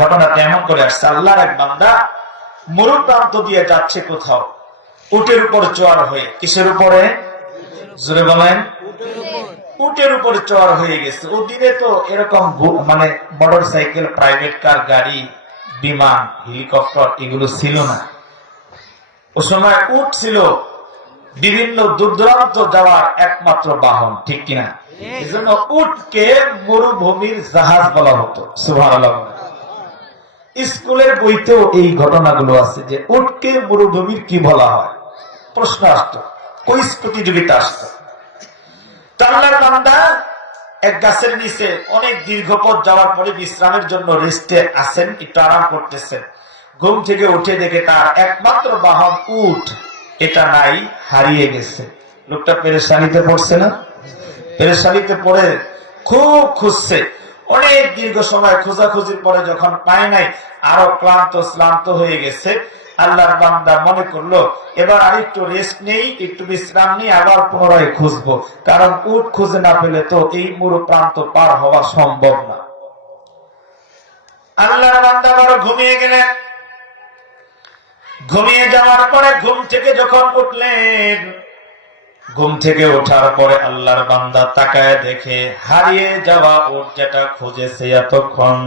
ঘটনাটা এমন করে আসছে, আল্লাহর এক বান্দা মরু প্রান্ত দিয়ে যাচ্ছে কোথাও, উটের উপর চড় হয়ে। কিসের উপরে? জোরে বলেন। উটের উপর চড় হয়ে গেছে। ও দিনে তো এরকম মানে মোটর সাইকেল, প্রাইভেট কার, গাড়ি, বিমান, হেলিকপ্টার এগুলো ছিল না। ও সময় উট ছিল বিভিন্ন দূর দূরান্ত যাওয়ার একমাত্র বাহন, ঠিক কিনা? এই জন্য উটকে মরুভূমির জাহাজ বলা হতো। সুবহানাল্লাহ। স্কুলের বইতেও এই ঘটনাগুলো আছে যে উটকে মরুভূমির কি বলা হয়, প্রশ্ন আসতো, কুইজ প্রতিযোগিতা আসতো। আল্লাহর বান্দা এক গাছের নিচে অনেক দীর্ঘ পথ যাওয়ার পরে বিশ্রামের জন্য রেস্টে আছেন, একটু আরাম করতেছেন। ঘুম থেকে উঠে দেখে তার একমাত্র বাহন উট, এটা নাই, হারিয়ে গেছে। লোকটা পেরেশানিতে পড়ছে না? পেরেশানিতে পড়ে খুব খুঁজছে। অনেক দীর্ঘ সময় খোঁজাখুঁজির পরে যখন পায় নাই, আরো ক্লান্ত হয়ে গেছে, আল্লাহর বান্দা মনে করলো এবার আরেকটু রেস্ট নেই, একটু বিশ্রাম নিয়ে আবার পুনরায় খুঁজবো, কারণ উট খুঁজে না পেলে তো এই মরু প্রান্ত পার হওয়া সম্ভব না। আল্লাহর বান্দা আবার ঘুমিয়ে গেলেন। ঘুমিয়ে যাওয়ার পরে ঘুম থেকে যখন উঠলেন, ঘুম থেকে ওঠার পরে আল্লাহর বান্দা তাকায় দেখে হারিয়ে যাওয়া উট, যেটা খুঁজেছে এতক্ষণ,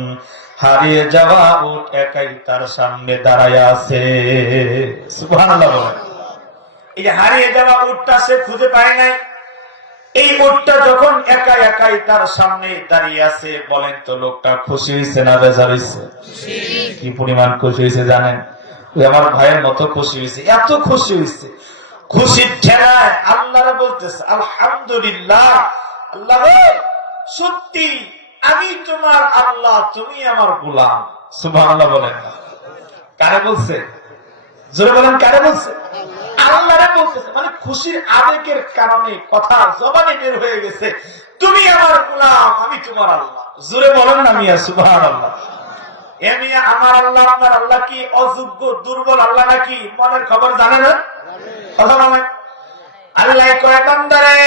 হারিয়ে যাওয়া উট একাই তার সামনে দাঁড়ায় আছে। সুবহানাল্লাহ। এই যে হারিয়ে যাওয়া উটটা সে খুঁজে পায় নাই, এই উটটা যখন একাই একাই তার সামনে দাঁড়িয়ে আছে, বলেন তো লোকটা খুশি হয়েছে না বেজার হয়েছে? কি পরিমাণ খুশি হয়েছে জানেন? আমার ভাইয়ের মতো খুশি হয়েছে, এত খুশি হয়েছে, খুশির ঠেলায় আল্লাহরা বলতেছে আলহামদুলিল্লাহ, আল্লাহ সত্যি আমি তোমার আল্লাহ, তুমি আমার গোলাম। সুবহানাল্লাহ বলেন। কারে বলছে? জোরে বলেন, কারে বলছে? আল্লাহরে বলতেছে। মানে খুশির আবেগের কারণে কথা জবানে বের হয়ে গেছে, তুমি আমার গোলাম, আমি তোমার আল্লাহ। জোরে বলেন না মিয়া সুবহানাল্লাহ। আমার আল্লাহ আপনার আল্লাহ কি অযোগ্য দুর্বল আল্লাহ নাকি? মনের খবর জানে না? কথা বলেন। আল্লাহ কয় বান্দারে,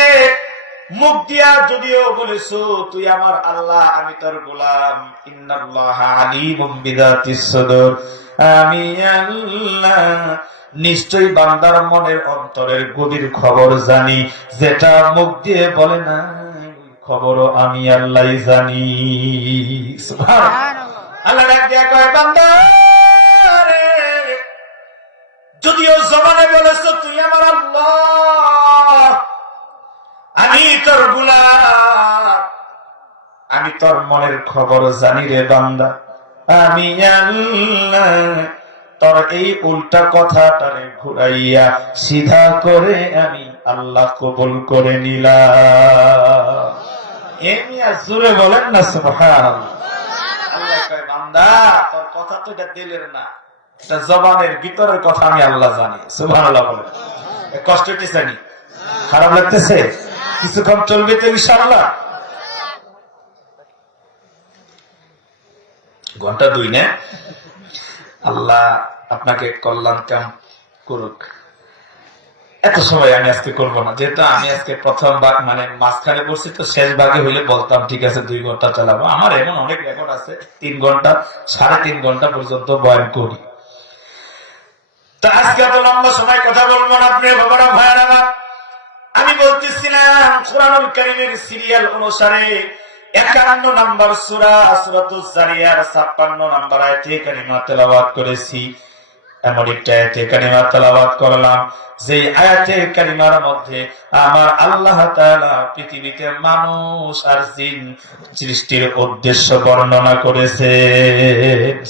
মুখ দিয়া যদিও বলেছো তুই আমার আল্লাহ, আমি তোর গোলাম, ইন্নাল্লাহা আলিমুম বিযাতিস সুদূর, আমি আল্লাহ নিশ্চয়ই বান্দার মনের অন্তরের গভীর খবর জানি, যেটা মুখ দিয়ে বলে না খবরও আমি আল্লাহই জানি। সুবহানাল্লাহ। আল্লাহ ডাক দিয়া কয় বান্দা রে, যদিও জবানে বলেছ তুই আমার আল্লাহ, আমি তোর গোলাম, আমি তোর মনের খবর জানি রে বান্দা, আমি আল্লাহ তোর এই উল্টা কথাটারে ঘুরাইয়া সিধা করে আমি আল্লাহ কবুল করে নিলাম। এমনি জোরে বলেন না সুবহানাল্লাহ। আল্লাহ কয় বান্দা তোর কথা তো এটা দিলের না, এটা জবানের ভিতরের কথা আমি আল্লাহ জানি। সুবহানাল্লাহ বলেন। কষ্ট হইতেছে নি? খারাপ লাগতেছে? কিছুক্ষণ চলবে তো ইনশাআল্লাহ। ঘন্টা 2 না? আল্লাহ আপনাকে কল্যাণ কাম করুক। এত সময় আমি আজকে করবো না, যেহেতু আমি আজকে প্রথম ভাগ মানে মাঝখানে বসছি, তো শেষ ভাগে হইলে বলতাম ঠিক আছে 2 ঘন্টা চালাবো। আমার এমন অনেক রেকর্ড আছে 3 ঘন্টা 3.5 ঘন্টা পর্যন্ত বয়ান করি। তা আজকে এত লম্বা সময় কথা বলবো না। আপনি বাবারা ভাইয়ারা, আমি বলতেছিলাম কুরআনুল কারীমের সিরিয়াল অনুসারে 51 নম্বর সূরা সূরাতুজ জারিয়ার 56 নম্বর আয়াতে কারিমা তেলাওয়াত করেছি। এমন একটা আয়াতে কারিমা তেলাওয়াত করলাম যে আয়াতে কারিমার মধ্যে আমার আল্লাহ তাআলা পৃথিবীতে মানুষ আর জিন সৃষ্টির উদ্দেশ্য বর্ণনা করেছে।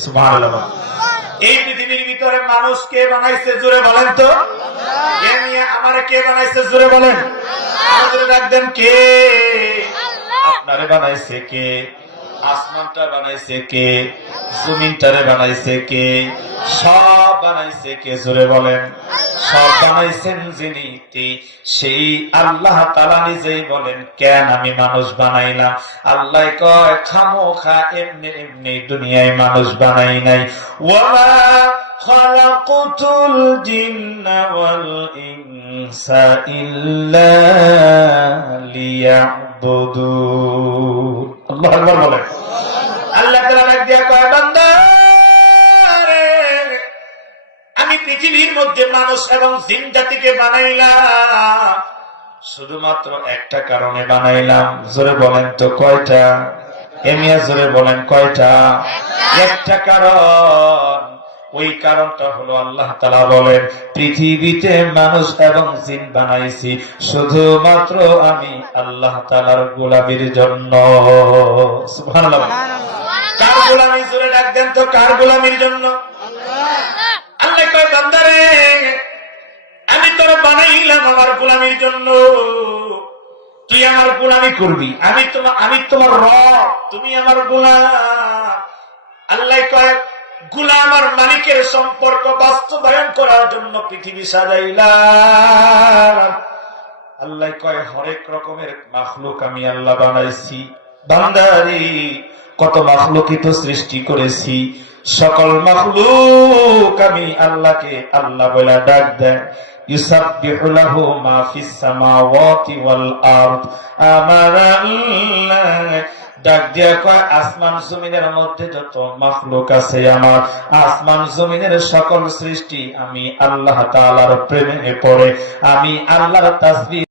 সুবহানাল্লাহ। এই পৃথিবীর ভিতরে মানুষ কে বানাইছে? জোরে বলেন তো। আমার কে বানাইছে? জোরে বলেন। আমাদের ডাকবেন কে? আপনারে বানাইছে কে? আসমানটা বানাইছে কে? জমিনটারে বানাইছে কে? সব বানাইছে কে? জোরে বলেন। সব বানাইছেন যিনি, সেই আল্লাহ তাআলা নিজেই বলেন কেন আমি মানুষ বানাইলাম। আল্লাহ কয় খামোখা এমনি এমনি দুনিয়ায় মানুষ বানাই নাই। ওয়ামা খালাকুতুল জিন্না ওয়াল ইনসা ইল্লা লিয়াবুদুন। আল্লাহু আকবার বলেন। আল্লাহ তাআলা দিয়া কয় বান্দা রে, আমি পৃথিবীর মধ্যে মানুষ এবং জিন জাতিকে বানাইলাম শুধুমাত্র একটা কারণে বানাইলাম। জোরে বলেন তো কয়টা? এমিয়া জোরে বলেন কয়টা? একটা কারণ। ওই কারণটা হলো আল্লাহ তাআলা বলেন পৃথিবীতে মানুষ এবং জিন বানাইছি শুধুমাত্র আমি আল্লাহ তাআলার গোলামির জন্য। সুবহানাল্লাহ। কার গোলামি? জোরে ডাক দেন তো, কার গোলামির জন্য? আল্লাহ কয় বান্দারে, আমি তোর বানাইলাম আমার গোলামির জন্য, তুই আমার গোলামি করবি। আমি তোমার রব, তুমি আমার গোলাম। আল্লাহ কয় গোলাম আর মালিকের সম্পর্ক বাস্তবায়ন করার জন্য পৃথিবী সাজাইলাম। আল্লাহ কয় হরেক রকমের মাখলুক আমি আল্লাহ বানাইছি। বান্দারি, কত মাখলুকিত সৃষ্টি করেছি, সকল মাখলুক আমি আল্লাহকে আল্লাহ বলে ডাক দেয়। ইউসাব্বিহু লাহু মা ফিস সামাওয়াতি ওয়াল আরদ। আমার আল্লাহ ডাক দিয়া কয় আসমান জমিনের মধ্যে যত মাখলুক আছে, আমার আসমান জমিনের সকল সৃষ্টি আমি আল্লাহ তাআলার প্রেমে পড়ে আমি আল্লাহর তাসবিহ